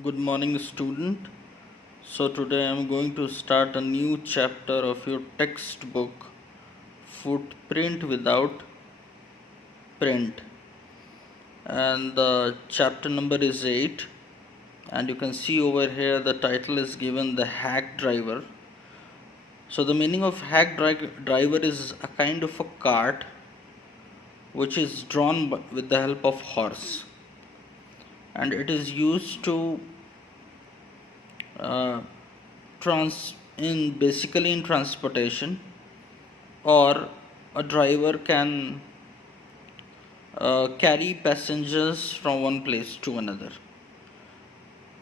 Good morning, student. So, today I'm going to start a new chapter of your textbook, Footprint Without Print. And the chapter number is 8. And you can see over here the title is given The Hack Driver. So, the meaning of driver is a kind of a cart which is drawn with the help of horse. And it is used to uh, basically in transportation, or a driver can carry passengers from one place to another.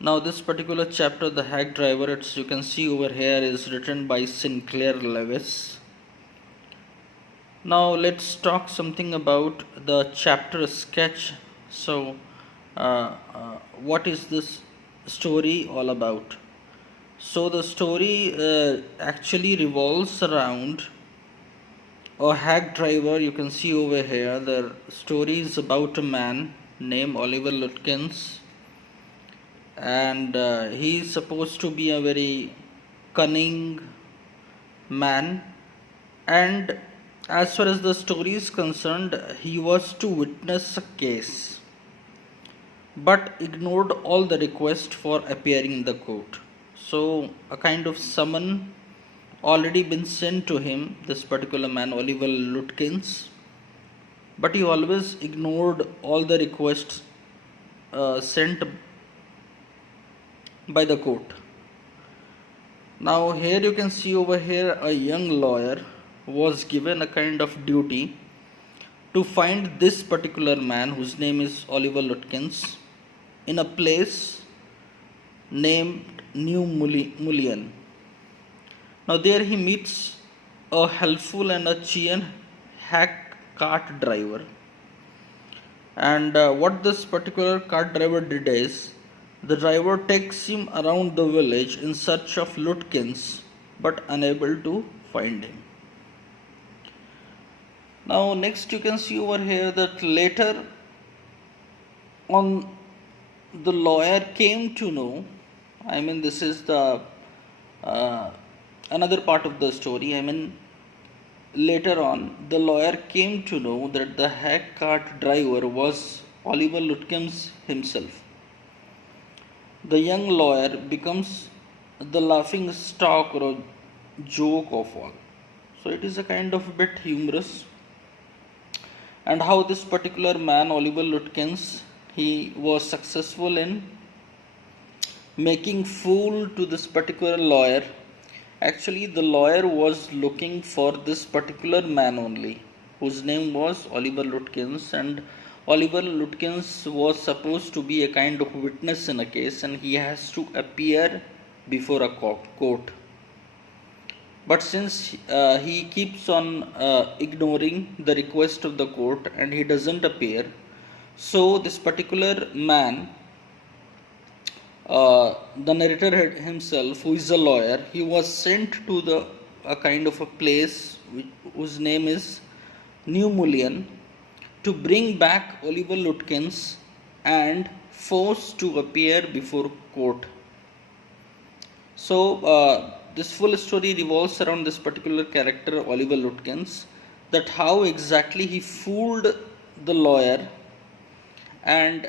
Now this particular chapter, the hack driver, it's you can see over here, is written by Sinclair Lewis. Now let's talk something about the chapter sketch. So what is this story all about? So the story actually revolves around a hack driver. You can see over here the story is about a man named Oliver Lutkins, and he is supposed to be a very cunning man. And as far as the story is concerned, he was to witness a case but ignored all the requests for appearing in the court. So a kind of summon already been sent to him, this particular man Oliver Lutkins, but he always ignored all the requests sent by the court. Now here you can see over here a young lawyer was given a kind of duty to find this particular man whose name is Oliver Lutkins in a place named New Mullion. Now there he meets a helpful and a Chian hack cart driver. And what this particular cart driver did is, the driver takes him around the village in search of Lutkins, but unable to find him. Now next you can see over here that later on the lawyer came to know, this is the another part of the story. Later on, the lawyer came to know that the hack cart driver was Oliver Lutkins himself. The young lawyer becomes the laughing stock or a joke of all. So it is a kind of a bit humorous. And how this particular man, Oliver Lutkins, he was successful in making fool to this particular lawyer. Actually, the lawyer was looking for this particular man only, whose name was Oliver Lutkins, and Oliver Lutkins was supposed to be a kind of witness in a case, and he has to appear before a court. But since he keeps on ignoring the request of the court and he doesn't appear, so this particular man, the narrator himself, who is a lawyer, he was sent to a kind of a place whose name is New Mullion, to bring back Oliver Lutkins and forced to appear before court. So this full story revolves around this particular character, Oliver Lutkins, that how exactly he fooled the lawyer, and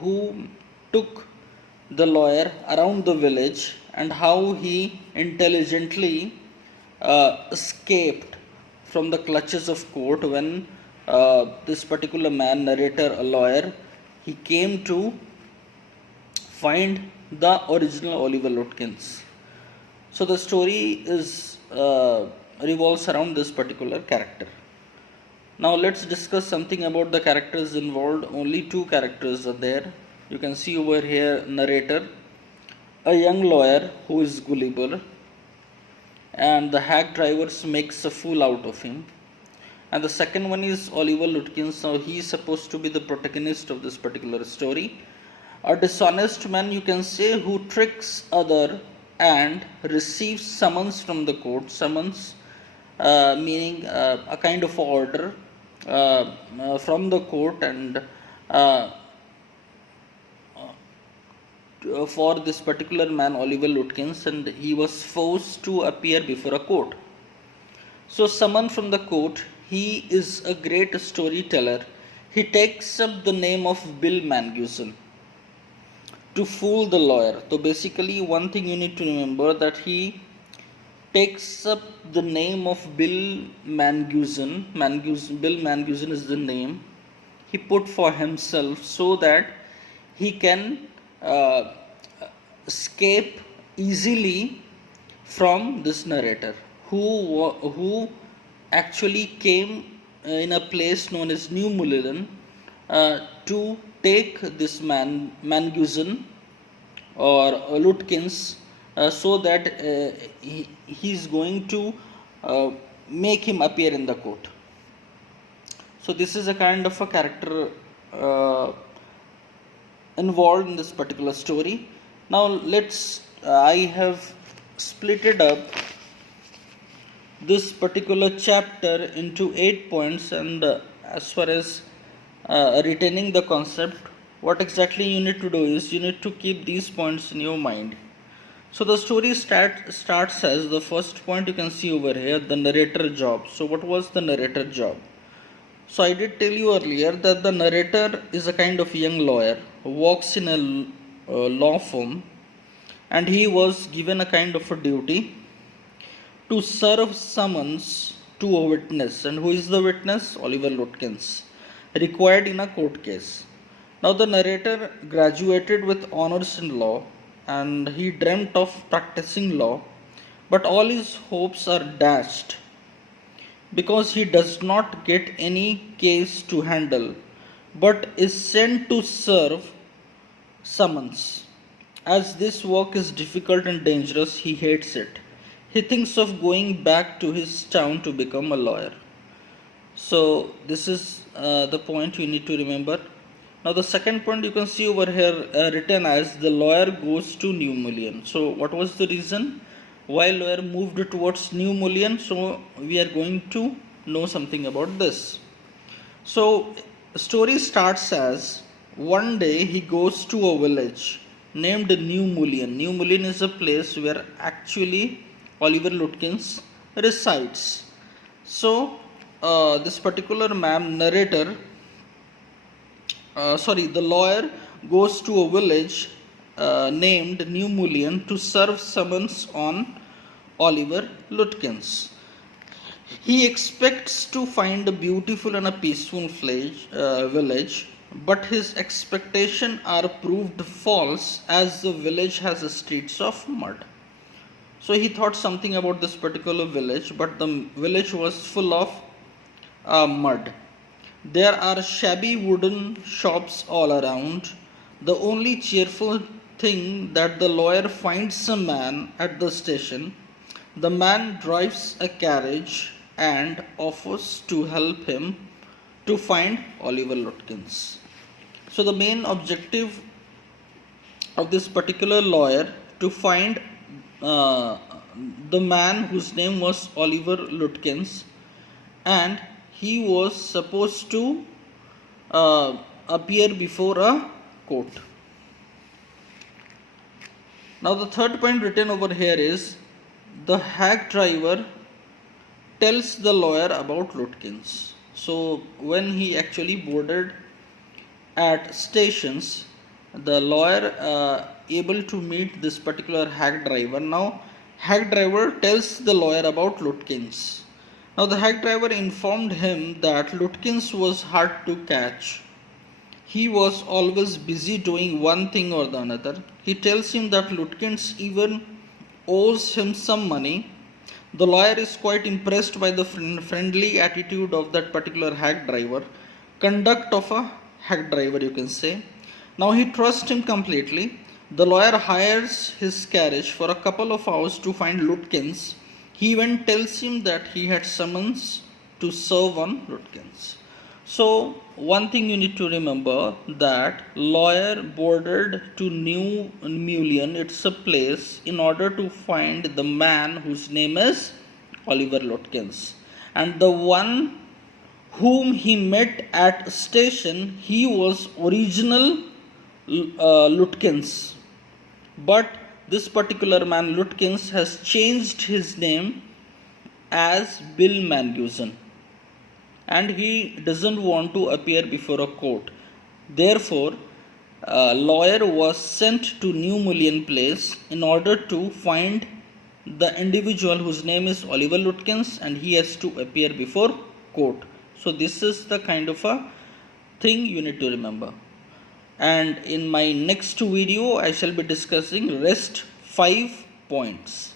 who took the lawyer around the village, and how he intelligently escaped from the clutches of court when this particular man, narrator, a lawyer, he came to find the original Oliver Lutkins. So the story is revolves around this particular character. Now let's discuss something about the characters involved. Only two characters are there. You can see over here narrator, a young lawyer who is gullible, and the hack drivers makes a fool out of him. And the second one is Oliver Lutkins. Now he is supposed to be the protagonist of this particular story. A dishonest man, you can say, who tricks other and receives summons from the court. Summons meaning a kind of order from the court, and for this particular man, Oliver Lutkins, and he was forced to appear before a court. So, summoned from the court, he is a great storyteller. He takes up the name of Bill Manguson to fool the lawyer. So, basically, one thing you need to remember that he takes up the name of Bill Manguson. Bill Manguson is the name he put for himself so that he can uh, escape easily from this narrator who actually came in a place known as New Mullilan to take this Manguson or Lutkins so that he's going to make him appear in the court. So this is a kind of a character involved in this particular story. Now I have splitted up this particular chapter into 8 points, and as far as retaining the concept, what exactly you need to do is you need to keep these points in your mind. So the story starts as the first point you can see over here, the narrator job. So what was the narrator job? So I did tell you earlier that the narrator is a kind of young lawyer who works in a law firm, and he was given a kind of a duty to serve summons to a witness. And who is the witness? Oliver Lutkins, required in a court case. Now the narrator graduated with honors in law, and he dreamt of practicing law, but all his hopes are dashed because he does not get any case to handle, but is sent to serve summons. As this work is difficult and dangerous, he hates it. He thinks of going back to his town to become a lawyer. So, this is the point you need to remember. Now, the second point you can see over here written as the lawyer goes to New Mullion. So, what was the reason why lawyer moved towards New Mullion? So, we are going to know something about this. So, the story starts as one day he goes to a village named New Mullion. New Mullion is a place where actually Oliver Lutkins resides. So, this particular narrator, the lawyer goes to a village named New Mullion to serve summons on Oliver Lutkins. He expects to find a beautiful and a peaceful village, but his expectations are proved false as the village has streets of mud. So he thought something about this particular village, but the village was full of mud. There are shabby wooden shops all around. The only cheerful thing that the lawyer finds a man at the station. The man drives a carriage and offers to help him to find Oliver Lutkins. So the main objective of this particular lawyer to find the man whose name was Oliver Lutkins, and he was supposed to appear before a court. Now the third point written over here is the hack driver tells the lawyer about Lutkins. So when he actually boarded at stations, the lawyer able to meet this particular hack driver. Now hack driver tells the lawyer about Lutkins. Now the hack driver informed him that Lutkins was hard to catch. He was always busy doing one thing or the another. He tells him that Lutkins even owes him some money. The lawyer is quite impressed by the friendly attitude of that particular hack driver, conduct of a hack driver, you can say. Now he trusts him completely. The lawyer hires his carriage for a couple of hours to find Lutkins. He even tells him that he had summons to serve on Lutkins. So one thing you need to remember that lawyer boarded to New Mullion, it's a place, in order to find the man whose name is Oliver Lutkins. And the one whom he met at station, he was original Lutkins. but this particular man Lutkins has changed his name as Bill Manguson, and he doesn't want to appear before a court. Therefore, a lawyer was sent to New Mullion Place in order to find the individual whose name is Oliver Lutkins, and he has to appear before court. So this is the kind of a thing you need to remember. And in my next video I shall be discussing rest 5 points.